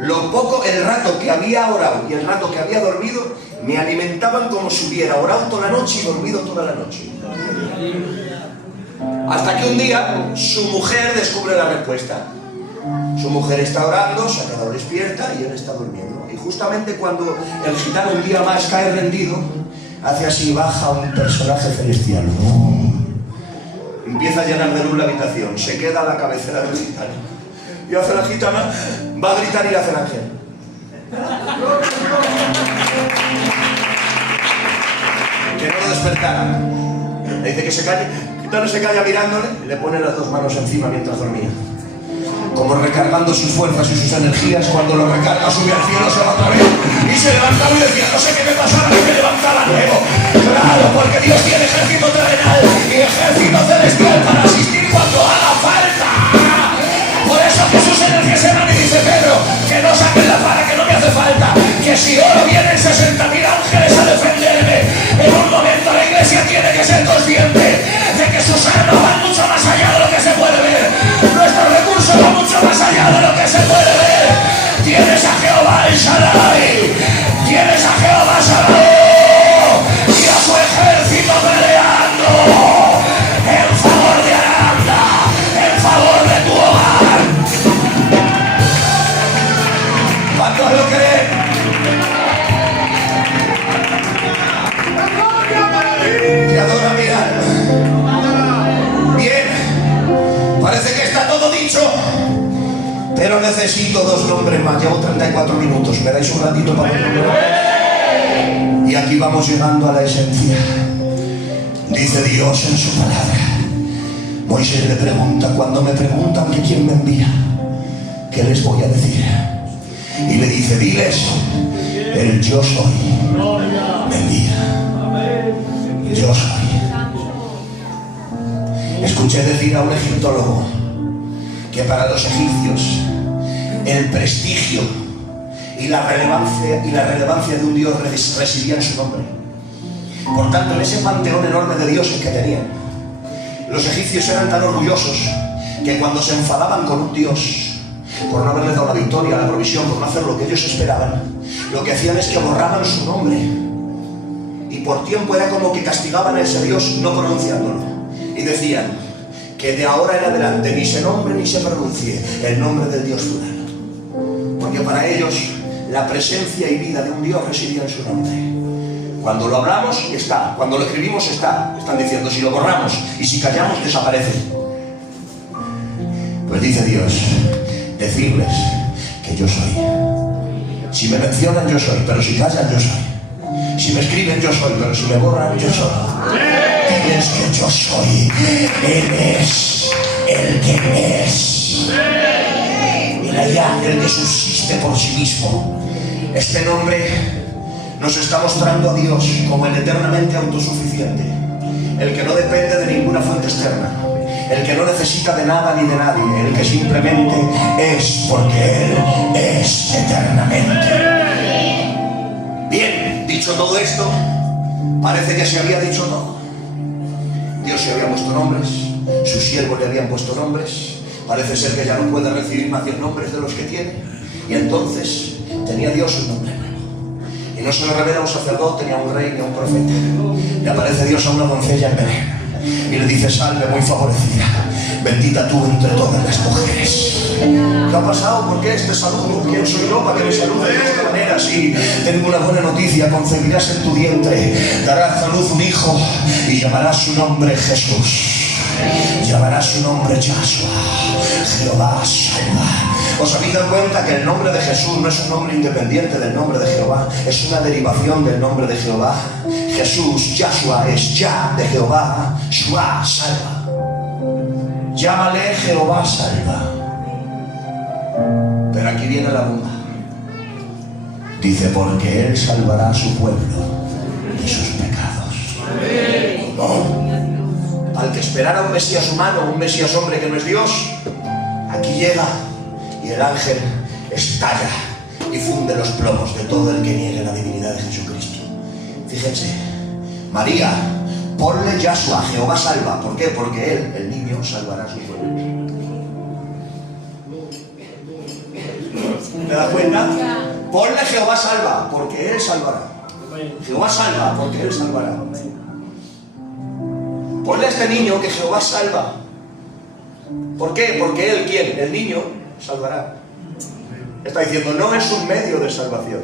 lo poco, el rato que había orado y el rato que había dormido, me alimentaban como si hubiera orado toda la noche y dormido toda la noche. Hasta que un día su mujer descubre la respuesta. Su mujer está orando, se ha quedado despierta y él está durmiendo. Y justamente cuando el gitano un día más cae rendido, hace así, baja un personaje celestial. Empieza a llenar de luz la habitación, se queda a la cabecera del gitano. Y hace la gitana, va a gritar y le hace el ángel. Que no lo despertara. Le dice que se calle. El gitano se calla mirándole y le pone las dos manos encima mientras dormía. Como recargando sus fuerzas y sus energías. Cuando lo recarga, sube al cielo, se va otra vez y se levantaba y decía, no sé qué me pasaba, que me levantaba nuevo. Claro, porque Dios tiene ejército terrenal y ejército celestial para asistir cuando haga falta. Por eso Jesús en el Getsemaní dice, Pedro, que no saquen la vara, que no me hace falta, que si oro vienen 60.000 ángeles a defenderme. En un momento la iglesia tiene que ser consciente de que sus armas van mucho más allá de lo que se puede ver. Nuestros recursos van mucho más allá de lo que se puede ver. Tienes a Jehová el Shaddai, tienes a Jehová Sabaoth y a su ejército peleando en favor de Aranda, en favor de tu hogar. ¿Cuántos lo creen? Te adora mi alma. Bien, parece que está todo dicho, pero necesito 2 nombres más. Llevo 34 minutos, me dais un ratito para y aquí vamos llegando a la esencia. Dice Dios en su palabra. Moisés le pregunta, cuando me preguntan que quién me envía, ¿qué les voy a decir? Y le dice, diles, el yo soy me envía. Yo soy. Escuché decir a un egiptólogo que para los egipcios el prestigio y la relevancia de un dios residía en su nombre. Por tanto, en ese panteón enorme de dioses que tenían, los egipcios eran tan orgullosos que cuando se enfadaban con un dios por no haberles dado la victoria, la provisión, por no hacer lo que ellos esperaban, lo que hacían es que borraban su nombre y por tiempo era como que castigaban a ese dios no pronunciándolo y decían que de ahora en adelante ni se nombre ni se pronuncie el nombre del dios fulano, porque para ellos la presencia y vida de un dios residía en su nombre. Cuando lo hablamos está, cuando lo escribimos está. Están diciendo, si lo borramos y si callamos desaparece. Pues dice Dios, decirles que yo soy. Si me mencionan yo soy, pero si callan yo soy. Si me escriben yo soy, pero si me borran yo soy. Diles que yo soy. Él es el que es. Mira ya, el que subsiste por sí mismo. Este nombre nos está mostrando a Dios como el eternamente autosuficiente, el que no depende de ninguna fuente externa, el que no necesita de nada ni de nadie, el que simplemente es porque Él es eternamente. Bien, dicho todo esto, parece que se había dicho todo. Dios se había puesto nombres, sus siervos le habían puesto nombres, parece ser que ya no puede recibir más 10 nombres de los que tiene, y entonces tenía Dios un nombre nuevo. Y no se lo revela a un sacerdote, ni a un rey, ni a un profeta. Le aparece Dios a una doncella en Belén y le dice, salve muy favorecida, bendita tú entre todas las mujeres. ¿Qué ha pasado? ¿Por qué este saludo? ¿Quién soy yo para que me salude de esta manera? Sí, tengo una buena noticia, concebirás en tu vientre, darás a luz un hijo y llamarás su nombre Jesús. Llamarás su nombre Yahshua, Jehová salva. ¿Os habéis dado cuenta que el nombre de Jesús no es un nombre independiente del nombre de Jehová? Es una derivación del nombre de Jehová. Jesús, Yahshua, es Ya de Jehová, Shua, salva. Llámale Jehová salva. Pero aquí viene la bomba. Dice, porque Él salvará a su pueblo de sus pecados. No. Al que esperara un Mesías humano, un Mesías hombre que no es Dios, aquí llega y el ángel estalla y funde los plomos de todo el que niegue la divinidad de Jesucristo. Fíjense, María, ponle Yahshua, Jehová salva. ¿Por qué? Porque Él, el niño, salvará a su pueblo. ¿Te das cuenta? Ponle Jehová salva, porque Él salvará. Jehová salva, porque Él salvará. Ponle a este niño que Jehová salva. ¿Por qué? Porque Él, ¿quién? El niño, salvará. Está diciendo, no es un medio de salvación.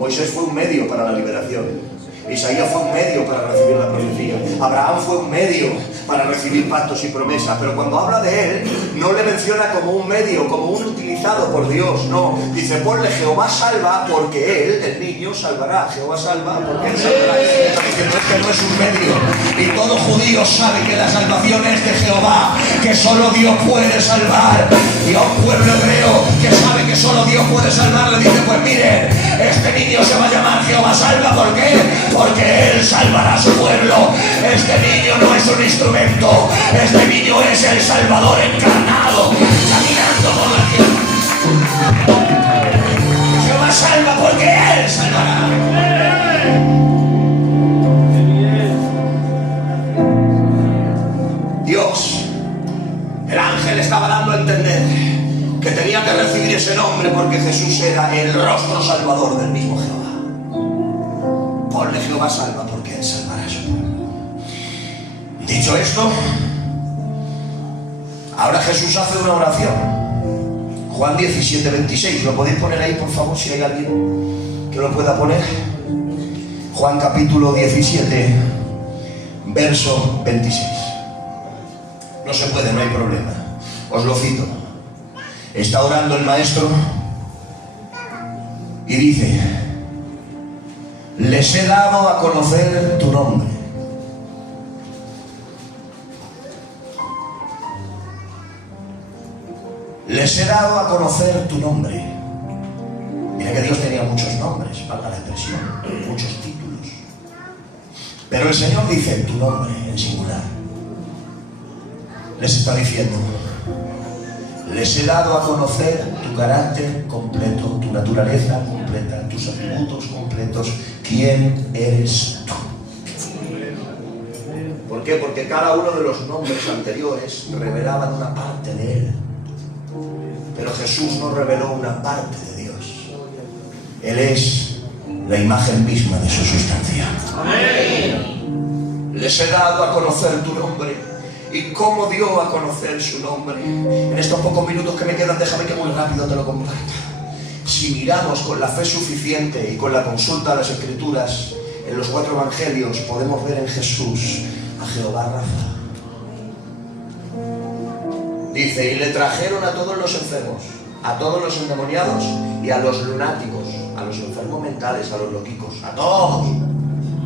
Moisés fue un medio para la liberación. Isaías fue un medio para recibir la profecía. Abraham fue un medio para recibir pactos y promesas. Pero cuando habla de Él, no le menciona como un medio, como un utilizado por Dios. No, dice, ponle Jehová salva, porque Él, el niño, salvará. Jehová salva, porque Él salvará. Está diciendo, este no es un medio. Y todo judío sabe que la salvación es de Jehová, que solo Dios puede salvar. Y a un pueblo hebreo que sabe que solo Dios puede salvar, le dice, pues miren, este niño se va a llamar Jehová salva. ¿Por qué? Porque Él salvará a su pueblo. Este niño no es un instrumento, este niño es el Salvador encarnado, caminando por la tierra. Jehová salva porque Él salvará. Dios, el ángel estaba dando a entender que tenía que recibir ese nombre porque Jesús era el rostro salvador del mismo Jehová. Ponle Jehová salva, porque Él salvará a su pueblo. Dicho esto, ahora Jesús hace una oración. Juan 17, 26. ¿Lo podéis poner ahí, por favor, si hay alguien que lo pueda poner? Juan capítulo 17, verso 26. No se puede, no hay problema. Os lo cito. Está orando el maestro y dice, les he dado a conocer tu nombre. Les he dado a conocer tu nombre. Mira que Dios tenía muchos nombres, valga la expresión, muchos títulos. Pero el Señor dice tu nombre en singular. Les está diciendo, les he dado a conocer tu carácter completo, tu naturaleza completa, tus atributos completos. ¿Quién eres tú? ¿Por qué? Porque cada uno de los nombres anteriores revelaban una parte de Él. Pero Jesús no reveló una parte de Dios. Él es la imagen misma de su sustancia. Les he dado a conocer tu nombre. ¿Y cómo dio a conocer su nombre? En estos pocos minutos que me quedan, déjame que muy rápido te lo comparta. Si miramos con la fe suficiente y con la consulta a las Escrituras, en los 4 evangelios podemos ver en Jesús a Jehová Rafa. Dice, y le trajeron a todos los enfermos, a todos los endemoniados y a los lunáticos, a los enfermos mentales, a los loquicos, a todos.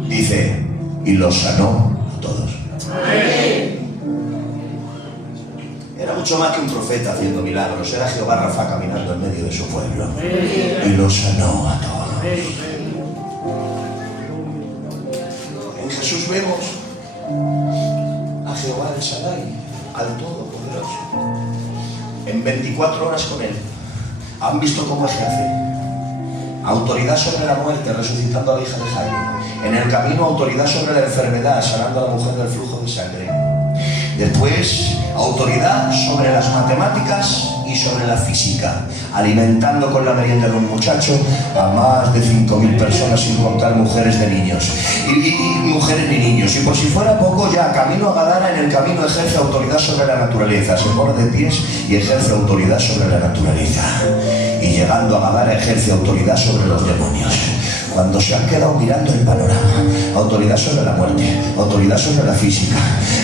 Dice, y los sanó a todos. Amén. Era mucho más que un profeta haciendo milagros, era Jehová Rafa caminando en medio de su pueblo. Y los sanó a todos. En Jesús vemos a Jehová el Shaddai, al Todopoderoso. En 24 horas con Él. ¿Han visto cómo ejerce? Autoridad sobre la muerte, resucitando a la hija de Jairo. En el camino, autoridad sobre la enfermedad, sanando a la mujer del flujo de sangre. Después, autoridad sobre las matemáticas y sobre la física, alimentando con la merienda de un muchacho a más de 5.000 personas, sin contar mujeres de niños y mujeres ni niños. Y por si fuera poco, ya camino a Gadara, en el camino ejerce autoridad sobre la naturaleza, se pone de pies y ejerce autoridad sobre la naturaleza. Y llegando a Gadara ejerce autoridad sobre los demonios. cuando se han quedado mirando el panorama. Autoridad sobre la muerte, autoridad sobre la física,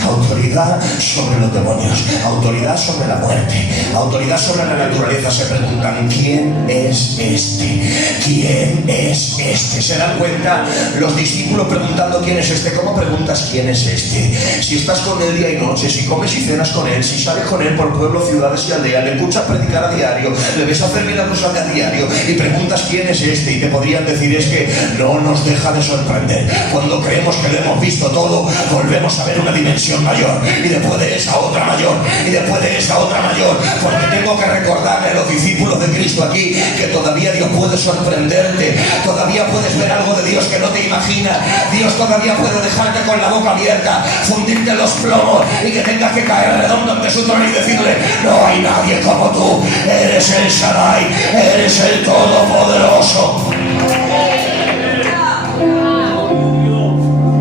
autoridad sobre los demonios, autoridad sobre la muerte, autoridad sobre la naturaleza. Se preguntan, ¿quién es este? ¿Quién es este? Se dan cuenta los discípulos preguntando, ¿quién es este? ¿Cómo preguntas quién es este? Si estás con él día y noche, si comes y cenas con él, si sales con él por pueblos, ciudades y aldeas, le escuchas predicar a diario, le ves hacer milagros a diario y preguntas quién es este, y te podrían decir, es que no nos deja de sorprender. Cuando creemos que lo hemos visto todo, volvemos a ver una dimensión mayor, y después de esa otra mayor, y después de esa otra mayor, porque tengo que recordarle a los discípulos de Cristo aquí que todavía Dios puede sorprenderte, todavía puedes ver algo de Dios que no te imaginas. Dios todavía puede dejarte con la boca abierta, fundirte los plomos y que tengas que caer redondo ante su trono y decirle, no hay nadie como tú, eres el Shaddai, eres el Todopoderoso.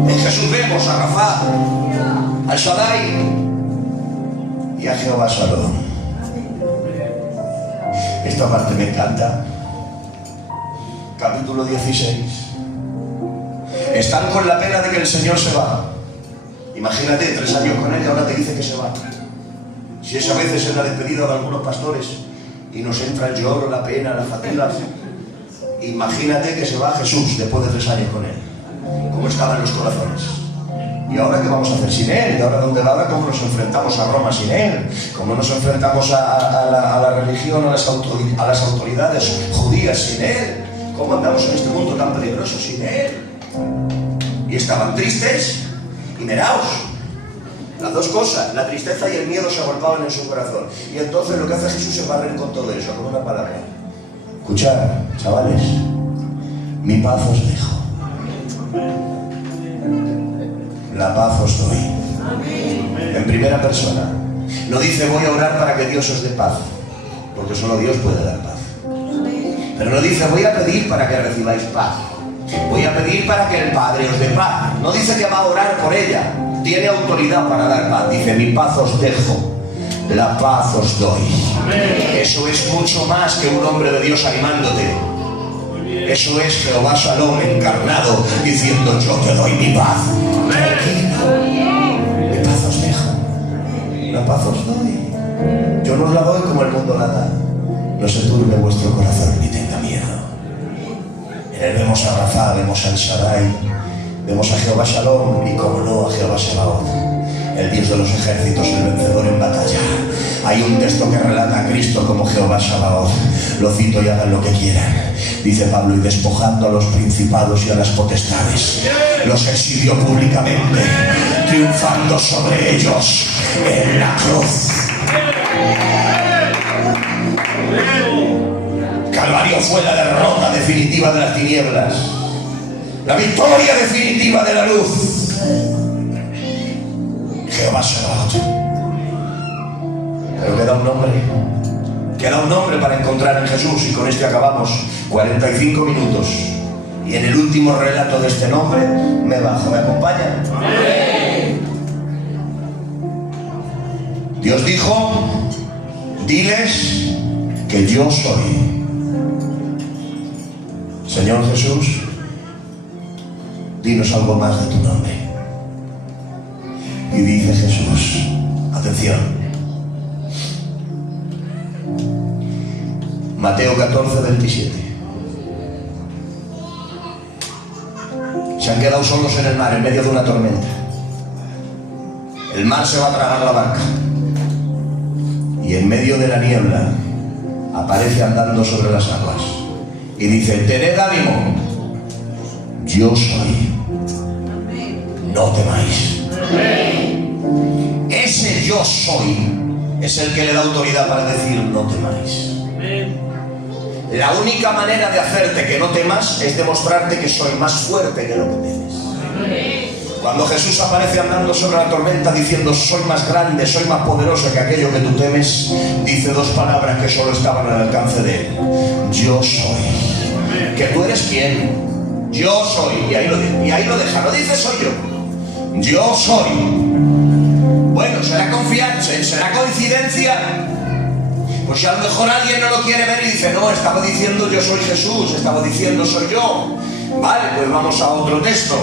En Jesús vemos a Rafa, al Shaddai y a Jehová Shalom. Esta parte me encanta. Capítulo 16. Están con la pena de que el Señor se va. Imagínate, 3 años con él y ahora te dice que se va. Si es a veces en la despedida de algunos pastores y nos entra el lloro, la pena, la fatiga, imagínate que se va Jesús después de 3 años con él. ¿Cómo estaban los corazones? ¿Y ahora qué vamos a hacer sin él? ¿Y ahora dónde va? ¿Ahora cómo nos enfrentamos a Roma sin él? ¿Cómo nos enfrentamos a la religión, a las autoridades judías sin él? ¿Cómo andamos en este mundo tan peligroso sin él? Y estaban tristes y miraos. Las dos cosas, la tristeza y el miedo se agolpaban en su corazón. Y entonces lo que hace Jesús es barrer con todo eso, con una palabra. Escuchad, chavales, mi paz os dejo. La paz os doy. En primera persona. No dice voy a orar para que Dios os dé paz, porque solo Dios puede dar paz. Pero no dice voy a pedir para que recibáis paz. Voy a pedir para que el Padre os dé paz. No dice que va a orar por ella. Tiene autoridad para dar paz. Dice mi paz os dejo, la paz os doy. Eso es mucho más que un hombre de Dios animándote. Eso es Jehová Shalom encarnado diciendo yo te doy mi paz. Mi paz os dejo, la paz os doy. Yo no os la doy como el mundo la da. No se turbe vuestro corazón ni tenga miedo. En él vemos a Rafa, vemos al Shaddai, vemos a Jehová Shalom y como no a Jehová Sebaot, el Dios de los ejércitos, el vencedor en batalla. Hay un texto que relata a Cristo como Jehová Sebaot. Lo cito y hagan lo que quieran. Dice Pablo, y despojando a los principados y a las potestades, los exhibió públicamente, triunfando sobre ellos en la cruz. Calvario fue la derrota definitiva de las tinieblas, la victoria definitiva de la luz. Jehová Sebaot. Pero queda un nombre para encontrar en Jesús, y con este acabamos. 45 minutos. Y en el último relato de este nombre me bajo. ¿Me acompañan? ¡Amén! Dios dijo, diles que yo soy. Señor Jesús, dinos algo más de tu nombre. Y dice Jesús, atención, Mateo 14, 27. Se han quedado solos en el mar en medio de una tormenta. El mar se va a tragar la barca. Y en medio de la niebla aparece andando sobre las aguas. Y dice, tened ánimo, yo soy, no temáis. Ese yo soy es el que le da autoridad para decir no temáis. La única manera de hacerte que no temas es demostrarte que soy más fuerte que lo que temes. Cuando Jesús aparece andando sobre la tormenta diciendo soy más grande, soy más poderoso que aquello que tú temes, dice dos palabras que solo estaban al alcance de él. Yo soy. ¿Que tú eres quién? Yo soy. Y ahí lo deja, no dice soy yo. Yo soy. Bueno, ¿será confianza? ¿Será coincidencia? Pues si a lo mejor alguien no lo quiere ver y dice, no, estaba diciendo yo soy Jesús, estaba diciendo soy yo. Vale, pues vamos a otro texto.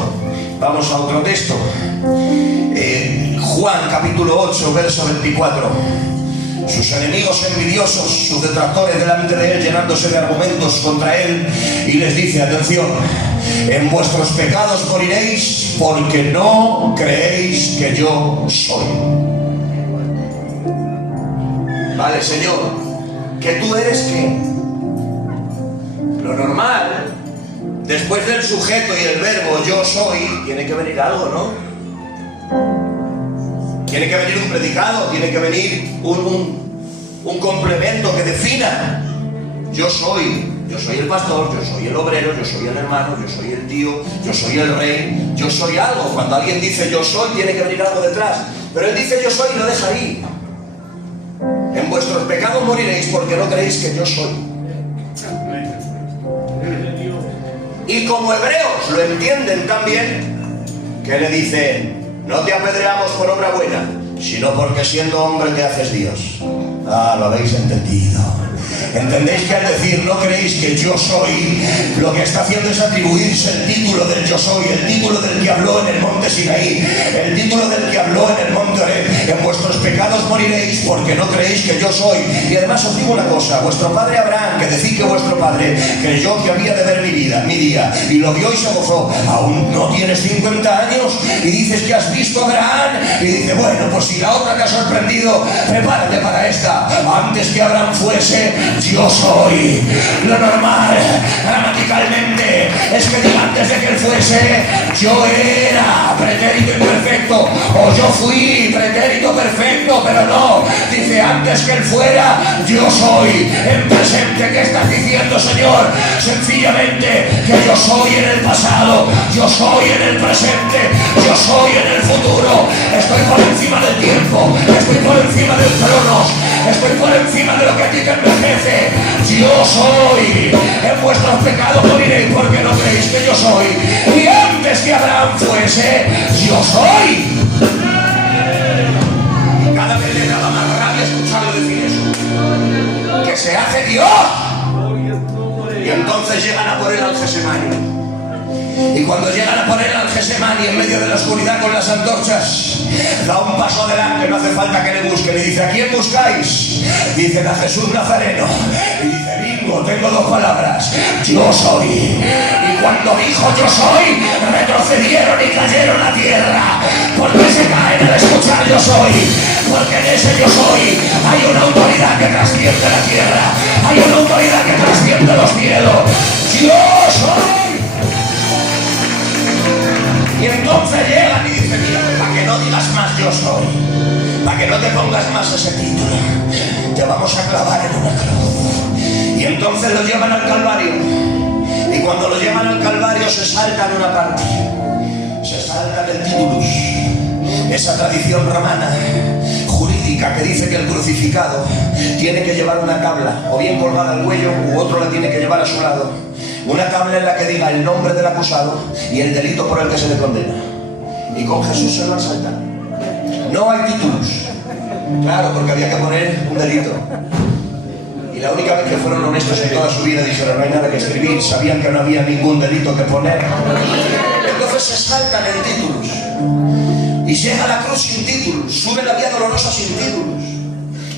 Juan capítulo 8, verso 24. Sus enemigos envidiosos, sus detractores delante de él, llenándose de argumentos contra él, y les dice, atención, en vuestros pecados moriréis porque no creéis que yo soy. Vale, Señor, ¿que tú eres qué? Lo normal, después del sujeto y el verbo yo soy, tiene que venir algo, ¿no? Tiene que venir un predicado, tiene que venir un complemento que defina. Yo soy el pastor, yo soy el obrero, yo soy el hermano, yo soy el tío, yo soy el rey, yo soy algo. Cuando alguien dice yo soy, tiene que venir algo detrás. Pero él dice yo soy y no deja ahí. En vuestros pecados moriréis porque no creéis que yo soy. Y como hebreos lo entienden también, que le dicen, no te apedreamos por obra buena, sino porque siendo hombre te haces Dios. Ah, lo habéis entendido. ¿Entendéis que al decir no creéis que yo soy, lo que está haciendo es atribuirse el título del yo soy, el título del que habló en el monte Sinaí, el título del que habló en el monte Oreb? En vuestros pecados moriréis porque no creéis que yo soy. Y además os digo una cosa, vuestro padre Abraham, que decís que vuestro padre creyó que había de ver mi día, y lo vio y se gozó. Aún no tienes 50 años y dices que has visto a Abraham, y dice, bueno, pues si la otra te ha sorprendido, prepárate para esta. Antes que Abraham fuese, yo soy. Lo normal, gramaticalmente, es que diga antes de que él fuese, yo era pretérito imperfecto, o yo fui pretérito perfecto, pero no, dice antes que él fuera, yo soy. En presente, ¿qué estás diciendo, Señor? Sencillamente que yo soy en el pasado, yo soy en el presente, yo soy en el futuro. Estoy por encima del tiempo, estoy por encima del trono, estoy por encima de lo que a ti te envejece. Yo soy. En vuestros pecados moriréis porque no creéis que yo soy. Y antes que Abraham fuese, yo soy. Cada vez le daba más rabia escucharlo decir eso, que se hace Dios. Y entonces llegan a por él al Getsemaní. Y cuando llegan a poner al Getsemaní en medio de la oscuridad con las antorchas, da un paso adelante, no hace falta que le busquen, y dice, ¿a quién buscáis? Dicen a Jesús Nazareno. Y dice, bingo, tengo dos palabras, yo soy. Y cuando dijo yo soy, retrocedieron y cayeron a tierra. ¿Por qué se caen al escuchar yo soy? Porque en ese yo soy hay una autoridad que trasciende la tierra, hay una autoridad que trasciende los cielos. Yo soy. Y entonces llegan y dicen, mira, para que no digas más yo soy, para que no te pongas más ese título, te vamos a clavar en una cruz. Y entonces lo llevan al Calvario. Y cuando lo llevan al Calvario se saltan una parte, se saltan el titulus, esa tradición romana jurídica que dice que el crucificado tiene que llevar una tabla, o bien colgada al cuello, u otro la tiene que llevar a su lado. Una tabla en la que diga el nombre del acusado y el delito por el que se le condena. Y con Jesús se lo han saltado. No hay títulos. Claro, porque había que poner un delito. Y la única vez que fueron honestos en toda su vida dijeron, no hay nada que escribir, sabían que no había ningún delito que poner. Entonces se saltan en títulos. Y llega a la cruz sin títulos, sube la vía dolorosa sin títulos.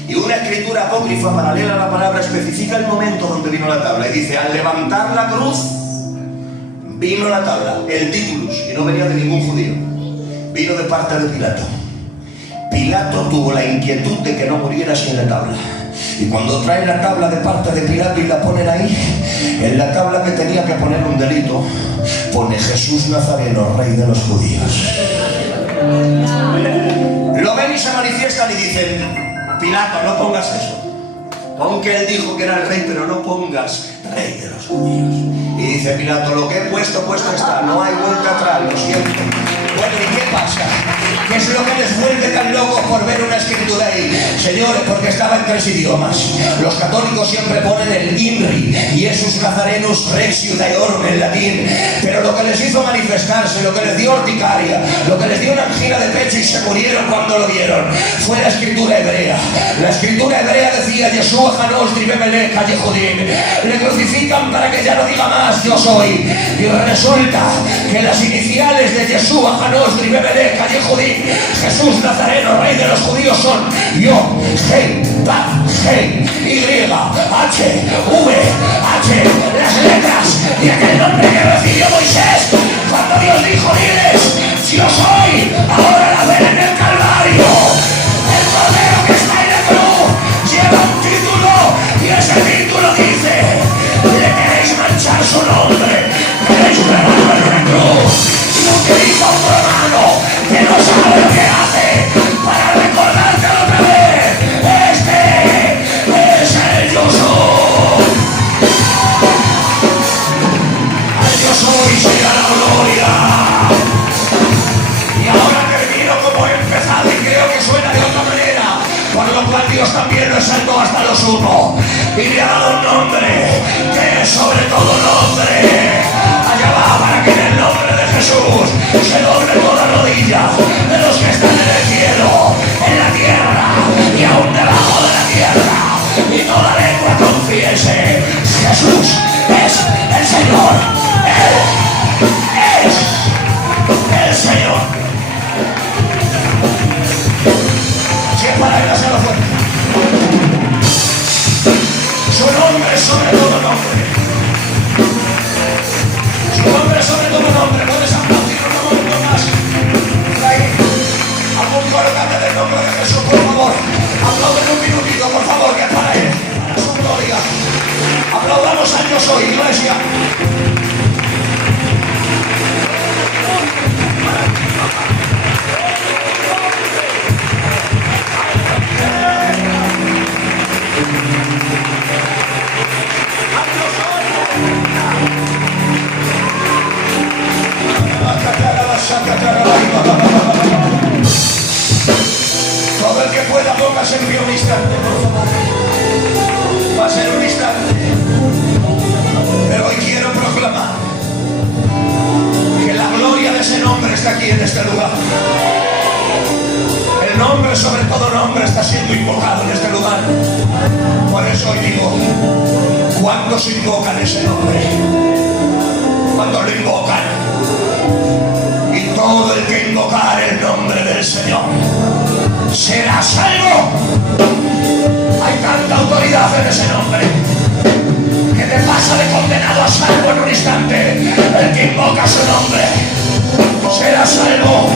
Y una escritura apócrifa paralela a la palabra especifica el momento donde vino la tabla. Y dice, al levantar la cruz, vino la tabla, el titulus, y no venía de ningún judío. Vino de parte de Pilato. Pilato tuvo la inquietud de que no muriera sin la tabla. Y cuando traen la tabla de parte de Pilato y la ponen ahí, en la tabla que tenía que poner un delito, pone Jesús Nazareno, rey de los judíos. Lo ven y se manifiestan y dicen, Pilato, no pongas eso. Aunque él dijo que era el rey, pero no pongas rey de los judíos. Y dice Pilato, lo que he puesto, puesto está. No hay vuelta atrás, lo siento. Bueno, ¿y qué pasa? ¿Qué es lo que les vuelve tan locos por ver una escritura ahí? Señores, porque estaba en 3 idiomas. Los católicos siempre ponen el INRI, Iesus Nazarenus Rex Iudaeorum en latín. Pero lo que les hizo manifestarse, lo que les dio urticaria, lo que les dio una angina de pecho y se murieron cuando lo vieron, fue la escritura hebrea. La escritura hebrea decía, Yeshua Janos Dribemele Callejudim. Le crucifican para que ya no diga más yo soy. Y resulta que las iniciales de Yeshua, Janos, Dribebele, Calle Judí, Jesús Nazareno, Rey de los Judíos son Yo, G, Tav, G, Y, H, V, H, las letras de aquel nombre que recibió Moisés cuando Dios dijo: diles, yo soy. Ahora la ven en el Calvario. El Cordero que está en la cruz lleva un título y ese título dice: le queréis manchar su nombre, queréis pegarlo en la cruz. Y utiliza un romano que no sabe lo que hace para recordarte otra vez: este es el yo soy. Al yo soy será la gloria. Y ahora termino como he empezado y creo que suena de otra manera, por lo cual Dios también lo exaltó hasta lo sumo y le ha dado un nombre que es sobre todo nombre. Allá va, para que en el nombre de Jesús se doble toda rodilla de los que están en el cielo, en la tierra y aún debajo de la tierra, y toda lengua confiese: Jesús es el Señor. Él es el Señor. Si es para él, hazlo fuerte. Su nombre es sobre todo nombre. Su nombre es sobre todo nombre. Puedes aplaudir un momento más. Ahí. Algún coro cante del nombre de Jesús, por favor. Aplauden un minutito, por favor, que es para él. Para su gloria. Aplaudamos a Yo Soy, iglesia. Todo el que pueda, póngase en pie un instante, por favor. Va a ser un instante. Pero hoy quiero proclamar que la gloria de ese nombre está aquí en este lugar. El nombre sobre todo nombre está siendo invocado en este lugar. Por eso hoy digo: ¿cuántos invocan ese nombre? Cuando lo invocan, y todo el que invocar el nombre del Señor será salvo. Hay tanta autoridad en ese nombre que te pasa de condenado a salvo en un instante. El que invoca su nombre será salvo.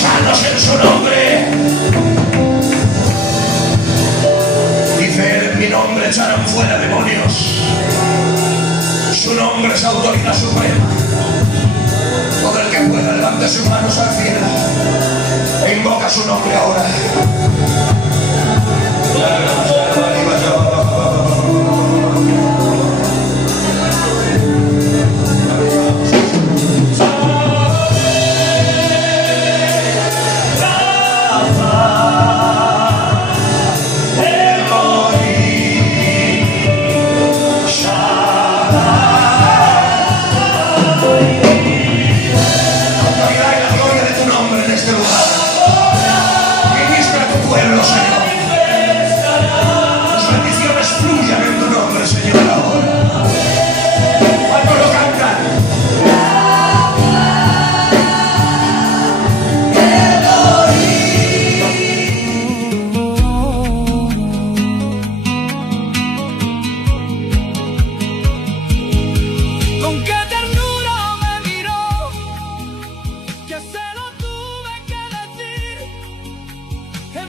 Sanos en su nombre. Dice él: en mi nombre echarán fuera demonios. Su nombre es autoridad suprema. Todo el que pueda, levante sus manos al cielo e invoca su nombre ahora. Shabbat.